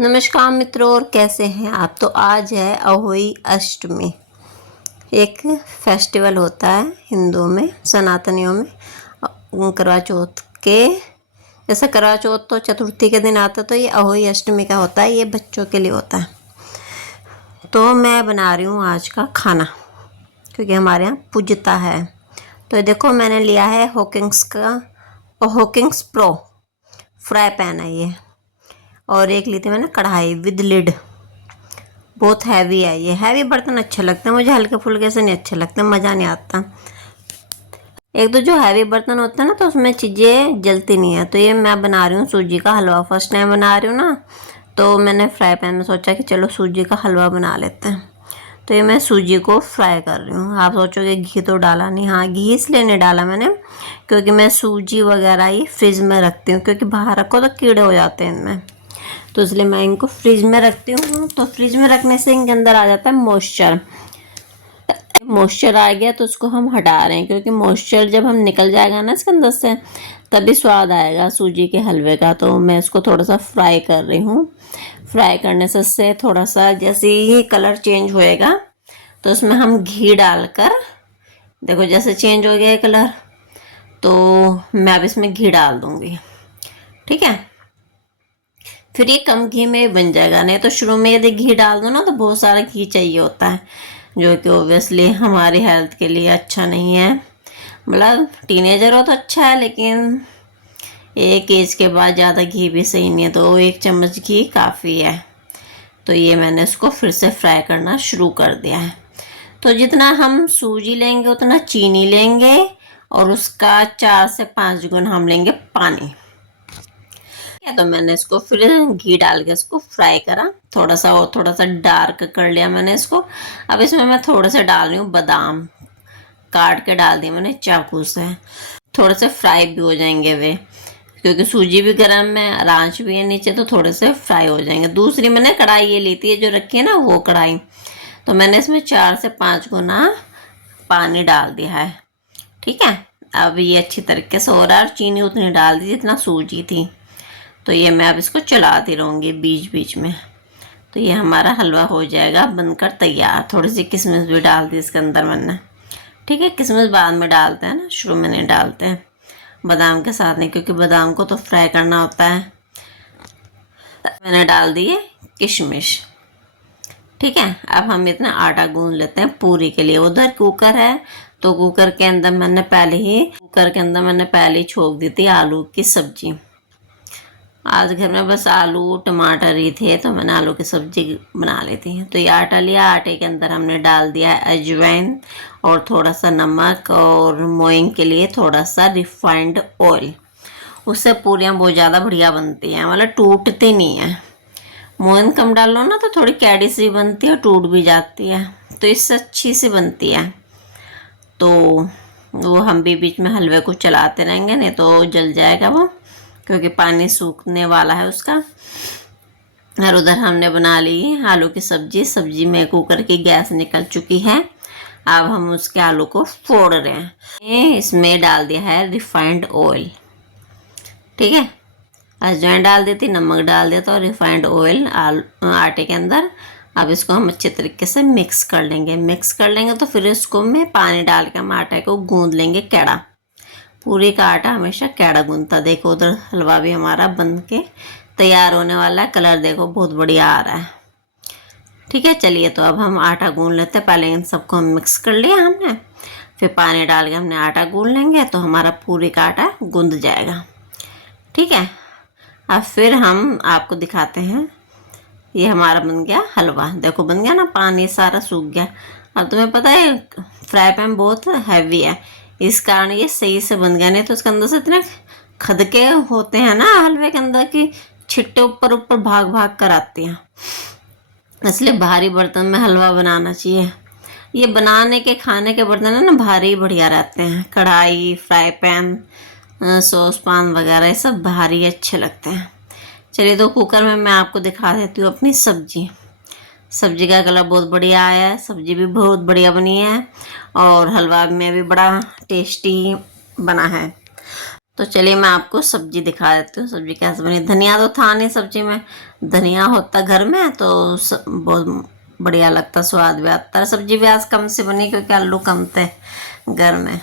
नमस्कार मित्रों, और कैसे हैं आप। तो आज है अहोई अष्टमी। एक फेस्टिवल होता है हिंदुओं में, सनातनियों में। करवा चौथ के जैसे करवा चौथ तो चतुर्थी के दिन आता है, तो ये अहोई अष्टमी का होता है। ये बच्चों के लिए होता है। तो मैं बना रही हूँ आज का खाना, क्योंकि हमारे यहाँ पूजता है। तो ये देखो, मैंने लिया है हॉकिंग्स प्रो फ्राई पैन है ये, और एक ली थी मैंने कढ़ाई विद लिड। बहुत हैवी है ये। हैवी बर्तन अच्छे लगते हैं मुझे, हल्के फुल्के से नहीं अच्छे लगते, मज़ा नहीं आता। एक तो जो हैवी बर्तन होता है ना, तो उसमें चीज़ें जलती नहीं है। तो ये मैं बना रही हूँ सूजी का हलवा। फर्स्ट टाइम बना रही हूँ ना, तो मैंने फ्राई पैन में सोचा कि चलो सूजी का हलवा बना लेते हैं। तो ये मैं सूजी को फ्राई कर रही हूँ। आप सोचोगे घी तो डाला नहीं। हाँ, घी इसलिए नहीं डाला मैंने, क्योंकि मैं सूजी वगैरह ये फ्रिज में रखती हूँ, क्योंकि बाहर रखो तो कीड़े हो जाते हैं इनमें। तो इसलिए मैं इनको फ्रिज में रखती हूँ। तो फ्रिज में रखने से इनके अंदर आ जाता है मॉइस्चर आ गया, तो उसको हम हटा रहे हैं, क्योंकि मॉइस्चर जब हम निकल जाएगा ना इसके अंदर से, तभी स्वाद आएगा सूजी के हलवे का। तो मैं इसको थोड़ा सा फ्राई कर रही हूँ। फ्राई करने से इससे थोड़ा सा जैसे ये कलर चेंज होएगा, तो उसमें हम घी डालकर, देखो जैसे चेंज हो गया है कलर, तो मैं अब इसमें घी डाल दूँगी। ठीक है, फिर ये कम घी में बन जाएगा। नहीं तो शुरू में यदि घी डाल दो ना, तो बहुत सारा घी चाहिए होता है, जो कि ओब्वियसली हमारी हेल्थ के लिए अच्छा नहीं है। मतलब टीनेजर हो तो अच्छा है, लेकिन एक एज के बाद ज़्यादा घी भी सही नहीं है। तो 1 चम्मच घी काफ़ी है। तो ये मैंने इसको फिर से फ्राई करना शुरू कर दिया है। तो जितना हम सूजी लेंगे उतना चीनी लेंगे, और उसका 4 से 5 गुना हम लेंगे पानी। तो मैंने इसको फिर घी डाल के इसको फ्राई करा थोड़ा सा, और थोड़ा सा डार्क कर लिया मैंने इसको। अब इसमें मैं थोड़े से डाल रही हूँ बादाम, काट के डाल दिए मैंने चाकू से। थोड़े से फ्राई भी हो जाएंगे वे, क्योंकि सूजी भी गर्म है, आंच भी है नीचे, तो थोड़े से फ्राई हो जाएंगे। दूसरी मैंने कढ़ाई ये ली थी, जो रखी है ना वो कढ़ाई, तो मैंने इसमें 4 से 5 गुना पानी डाल दिया है। ठीक है, अब ये अच्छी तरीके से हो रहा है, और चीनी उतनी डाल दी जितना सूजी थी। तो ये मैं अब इसको चलाती रहूँगी बीच बीच में। तो ये हमारा हलवा हो जाएगा बनकर तैयार। थोड़ी सी किशमिश भी डाल दी इसके अंदर मैंने। ठीक है, किशमिश बाद में डालते हैं ना, शुरू में नहीं डालते हैं, बादाम के साथ नहीं, क्योंकि बादाम को तो फ्राई करना होता है। मैंने डाल दिए किशमिश। ठीक है, अब हम इतना आटा गूंद लेते हैं पूरी के लिए। उधर कुकर है, तो कुकर के अंदर मैंने पहले ही छोक दी थी आलू की सब्जी। आज घर में बस आलू टमाटर ही थे, तो मैंने आलू की सब्जी बना लेती हैं। तो ये आटा लिया, आटे के अंदर हमने डाल दिया है अजवाइन और थोड़ा सा नमक, और मोइंग के लिए थोड़ा सा रिफाइंड ऑयल। उससे पूरियाँ बहुत ज़्यादा बढ़िया बनती हैं, मतलब टूटती नहीं हैं। मोइंग कम डालो ना, तो थोड़ी कैडी सी बनती है, टूट भी जाती है। तो इससे अच्छी सी बनती है। तो वो हम भी बीच में हलवे को चलाते रहेंगे, नहीं तो जल जाएगा वो, क्योंकि पानी सूखने वाला है उसका। और उधर हमने बना ली आलू की सब्जी। सब्जी में कुकर की गैस निकल चुकी है। अब हम उसके आलू को फोड़ रहे हैं। इसमें डाल दिया है रिफाइंड ऑयल। ठीक है, अजवाइन डाल दी थी, नमक डाल दिया था, और रिफाइंड ऑयल आटे के अंदर। अब इसको हम अच्छे तरीके से मिक्स कर लेंगे। तो फिर इसको में पानी डाल के हम आटे को गूंद लेंगे कैड़ा। पूरी का आटा हमेशा कैड़ा गूंदता। देखो उधर हलवा भी हमारा बन के तैयार होने वाला है। कलर देखो बहुत बढ़िया आ रहा है। ठीक है, चलिए तो अब हम आटा गूंद लेते हैं। पहले इन सबको हम मिक्स कर लिया हमने, फिर पानी डाल के हमने आटा गूंद लेंगे, तो हमारा पूरी का आटा गूंद जाएगा। ठीक है, अब फिर हम आपको दिखाते हैं। ये हमारा बन गया हलवा। देखो बन गया ना, पानी सारा सूख गया। अब तुम्हें पता है फ्राई पैन बहुत हैवी है, इस कारण ये सही से बन गया। नहीं तो उसके अंदर से इतने खदके होते हैं ना हलवे के अंदर की, छिट्टे ऊपर ऊपर भाग भाग कर आती हैं। इसलिए भारी बर्तन में हलवा बनाना चाहिए। ये बनाने के खाने के बर्तन है ना, भारी बढ़िया रहते हैं। कढ़ाई, फ्राई पैन, सॉस पैन वगैरह, ये सब भारी अच्छे लगते हैं। चलिए, तो कुकर में मैं आपको दिखा देती हूँ अपनी सब्जी का कलर बहुत बढ़िया आया है। सब्जी भी बहुत बढ़िया बनी है, और हलवा में भी बड़ा टेस्टी बना है। तो चलिए मैं आपको सब्जी दिखा देती हूँ सब्जी कैसे बनी। धनिया तो था नहीं सब्जी में, धनिया होता घर में तो बहुत बढ़िया लगता, स्वाद भी आता। सब्जी भी आज कम से बनी क्योंकि आलू कम थे घर में।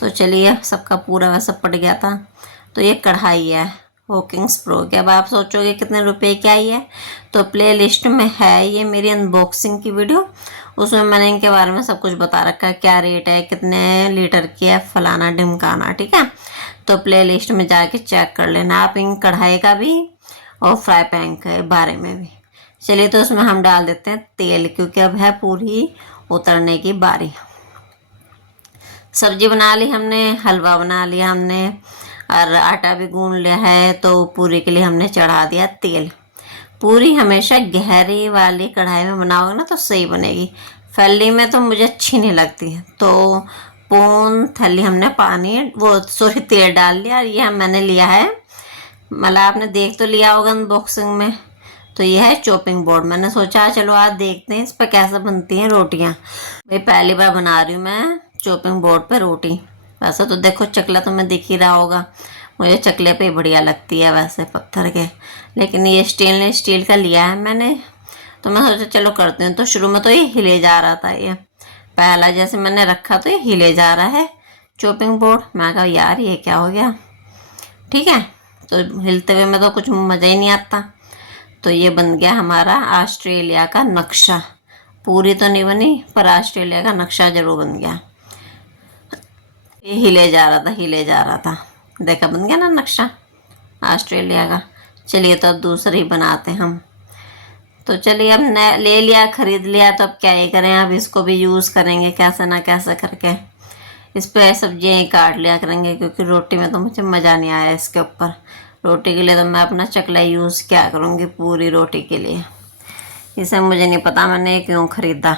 तो चलिए सबका पूरा वैसा पड़ गया था। तो ये कढ़ाई है हॉकिंग्स प्रो की। अब आप सोचोगे कितने रुपए की आई है, तो प्ले लिस्ट में है ये मेरी अनबॉक्सिंग की वीडियो, उसमें मैंने इनके बारे में सब कुछ बता रखा है, क्या रेट है, कितने लीटर की है, फलाना ढिमकाना, ठीक है। तो प्ले लिस्ट में जाके चेक कर लेना आप इन कढ़ाई का भी और फ्राई पैन के बारे में भी। चलिए तो उसमें हम डाल देते हैं तेल, क्योंकि अब है पूरी उतरने की बारी। सब्जी बना ली हमने, हलवा बना लिया हमने, और आटा भी गूंद लिया है। तो पूरी के लिए हमने चढ़ा दिया तेल। पूरी हमेशा गहरी वाली कढ़ाई में बनाओगे ना तो सही बनेगी, फैली में तो मुझे अच्छी नहीं लगती है। तो पून थैली हमने पानी वो सॉरी तेल डाल लिया। और ये मैंने लिया है, मतलब आपने देख तो लिया होगा अनबॉक्सिंग में। तो ये है चॉपिंग बोर्ड। मैंने सोचा चलो आज देखते हैं इस पर कैसे बनती हैं रोटियां। भाई पहली बार बना रही हूँ मैं चॉपिंग बोर्ड पे रोटी। वैसे तो देखो चकला तो मैं दिख ही रहा होगा, मुझे चकले पे बढ़िया लगती है वैसे पत्थर के, लेकिन ये स्टील का लिया है मैंने। तो मैं सोचा चलो करते हैं। तो शुरू में तो ये हिले जा रहा था, ये पहला जैसे मैंने रखा तो ये हिले जा रहा है चॉपिंग बोर्ड। मैं कहा यार ये क्या हो गया, ठीक है। तो हिलते हुए में तो कुछ मज़ा ही नहीं आता। तो ये बन गया हमारा ऑस्ट्रेलिया का नक्शा। पूरी तो नहीं बनी पर ऑस्ट्रेलिया का नक्शा जरूर बन गया। ये हिले जा रहा था, हिले जा रहा था, देखा बन गया ना नक्शा ऑस्ट्रेलिया का। चलिए तो अब दूसरी बनाते हैं हम। तो चलिए अब ले लिया, खरीद लिया, तो अब क्या ही करें, अब इसको भी यूज़ करेंगे कैसे ना कैसे करके। इस पर सब्जियाँ ही काट लिया करेंगे, क्योंकि रोटी में तो मुझे मज़ा नहीं आया इसके ऊपर। रोटी के लिए तो मैं अपना चकला यूज़ क्या करूँगी पूरी रोटी के लिए। इसे मुझे नहीं पता मैंने क्यों ख़रीदा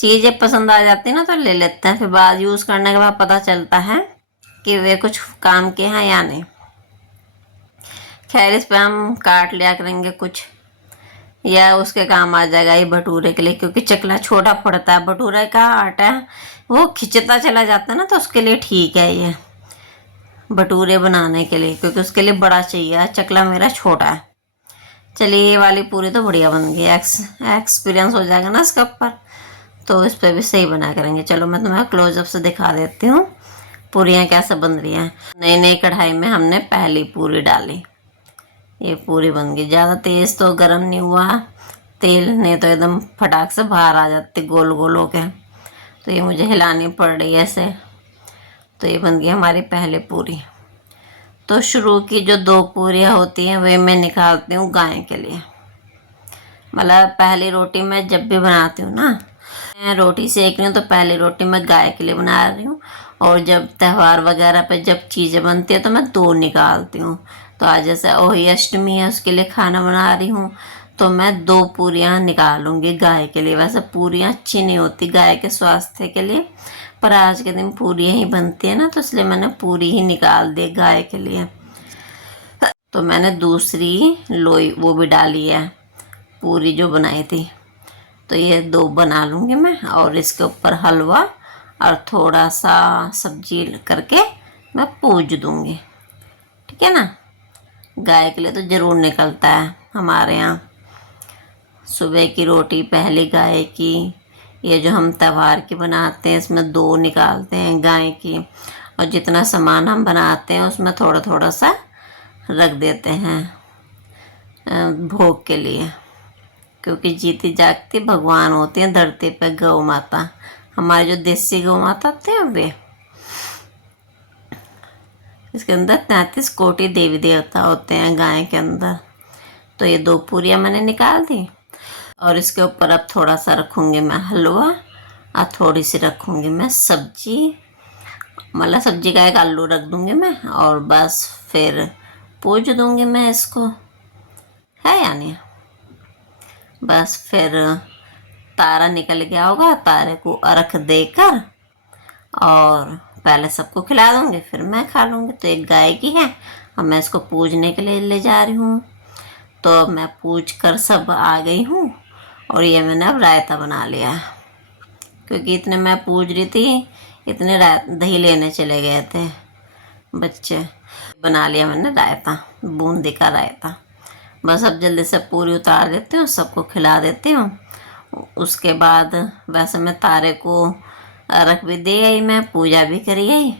चीज़ें पसंद आ जाती है ना तो ले लेते हैं, फिर बाद यूज़ करने के बाद पता चलता है कि वे कुछ काम के हैं या नहीं। खैर इस पर हम काट लिया करेंगे कुछ, या उसके काम आ जाएगा ये भटूरे के लिए, क्योंकि चकला छोटा पड़ता है। भटूरे का आटा वो खिंचता चला जाता है ना, तो उसके लिए ठीक है ये भटूरे बनाने के लिए, क्योंकि उसके लिए बड़ा चाहिए, चकला मेरा छोटा है। चलिए ये वाली पूरी तो बढ़िया बन गई, एक्सपीरियंस हो जाएगा ना इसके ऊपर, तो इस पर भी सही बना करेंगे। चलो मैं तुम्हें क्लोजअप से दिखा देती हूँ पूरियाँ कैसे बन रही हैं। नई नई कढ़ाई में हमने पहली पूरी डाली, ये पूरी बन गई। ज़्यादा तेज़ तो गर्म नहीं हुआ तेल, नहीं तो एकदम फटाक से बाहर आ जाती गोल गोल हो के। तो ये मुझे हिलानी पड़ रही है ऐसे। तो ये बन गई हमारी पहली पूरी। तो शुरू की जो 2 पूरियाँ होती हैं वे मैं निकालती हूँ गाय के लिए। मतलब पहली रोटी मैं जब भी बनाती हूँ ना, मैं रोटी सेक रही हूँ तो पहली रोटी मैं गाय के लिए बना रही हूँ। और जब त्यौहार वगैरह पे जब चीज़ें बनती है तो मैं 2 निकालती हूँ। तो आज जैसे ओही अष्टमी है उसके लिए खाना बना रही हूँ, तो मैं 2 पूरियाँ निकालूंगी गाय के लिए। वैसे पूरियाँ अच्छी नहीं होती गाय के स्वास्थ्य के लिए, पर आज के दिन पूरियाँ ही बनती है ना, तो इसलिए मैंने पूरी ही निकाल दी गाय के लिए। तो मैंने दूसरी लोई वो भी डाली है पूरी जो बनाई थी। तो ये 2 बना लूँगी मैं, और इसके ऊपर हलवा और थोड़ा सा सब्जी करके मैं पूज दूँगी, ठीक है ना। गाय के लिए तो ज़रूर निकलता है हमारे यहाँ। सुबह की रोटी पहली गाय की, ये जो हम त्यौहार की बनाते हैं इसमें 2 निकालते हैं गाय की, और जितना सामान हम बनाते हैं उसमें थोड़ा थोड़ा सा रख देते हैं भोग के लिए, क्योंकि जीती जागती भगवान होती हैं धरती पे गौ माता। हमारे जो देसी गौ माता होते हैं वे, इसके अंदर 33 कोटि देवी देवता होते हैं गाय के अंदर। तो ये 2 पूरियाँ मैंने निकाल दी, और इसके ऊपर अब थोड़ा सा रखूँगी मैं हलवा, और थोड़ी सी रखूँगी मैं सब्जी। मतलब सब्जी का एक आलू रख दूँगी मैं, और बस फिर पूज दूँगी मैं इसको, है या नहीं। बस फिर तारा निकल गया होगा, तारे को अर्घ देकर और पहले सबको खिला दूँगी, फिर मैं खा लूँगी। तो एक गाय की है, अब मैं इसको पूजने के लिए ले जा रही हूँ। तो अब मैं पूज कर सब आ गई हूँ, और ये मैंने अब रायता बना लिया है, क्योंकि इतने मैं पूज रही थी, इतने दही लेने चले गए थे बच्चे। बना लिया मैंने रायता, बूंदी का रायता। बस अब जल्दी से पूरी उतार देती हूँ, सबको खिला देती हूँ। उसके बाद वैसे मैं तारे को रख भी दे आई, मैं पूजा भी करी आई।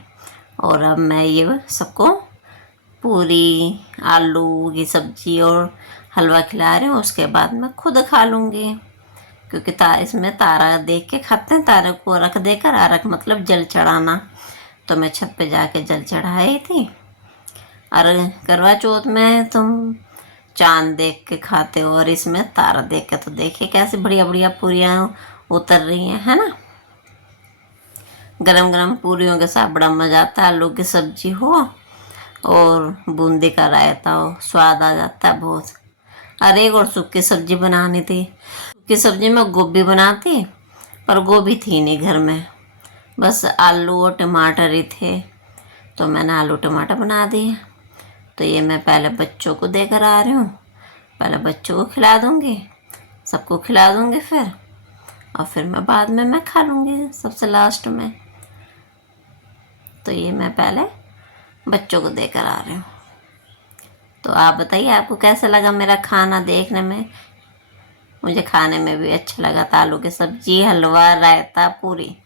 और अब मैं ये सबको पूरी, आलू की सब्जी और हलवा खिला रही हूँ। उसके बाद मैं खुद खा लूँगी, क्योंकि इसमें तारा देख के खाते हैं। तारे को रख देकर, अर्घ मतलब जल चढ़ाना, तो मैं छत पे जाके जल चढ़ाई थी। और करवा चौथ में तुम चांद देख के खाते हो, और इसमें तारा देख के, तो देखिए कैसे बढ़िया बढ़िया पूरियाँ उतर रही हैं, है ना। गरम गरम पूरियों के साथ बड़ा मज़ा आता है। आलू की सब्जी हो और बूंदी का रायता हो, स्वाद आ जाता है बहुत। और एक और सूखी सब्जी बनानी थी। सूखी सब्जी में गोभी बनाती, पर गोभी थी नहीं घर में, बस आलू और टमाटर ही थे, तो मैंने आलू टमाटर बना दिए। तो ये मैं पहले बच्चों को देकर आ रही हूँ, पहले बच्चों को खिला दूँगी, सबको खिला दूँगी फिर, और फिर बाद में मैं खा लूँगी सबसे लास्ट में। तो ये मैं पहले बच्चों को देकर आ रही हूँ। तो आप बताइए आपको कैसा लगा मेरा खाना देखने में। मुझे खाने में भी अच्छा लगा था, आलू की सब्जी, हलवा, रायता, पूरी।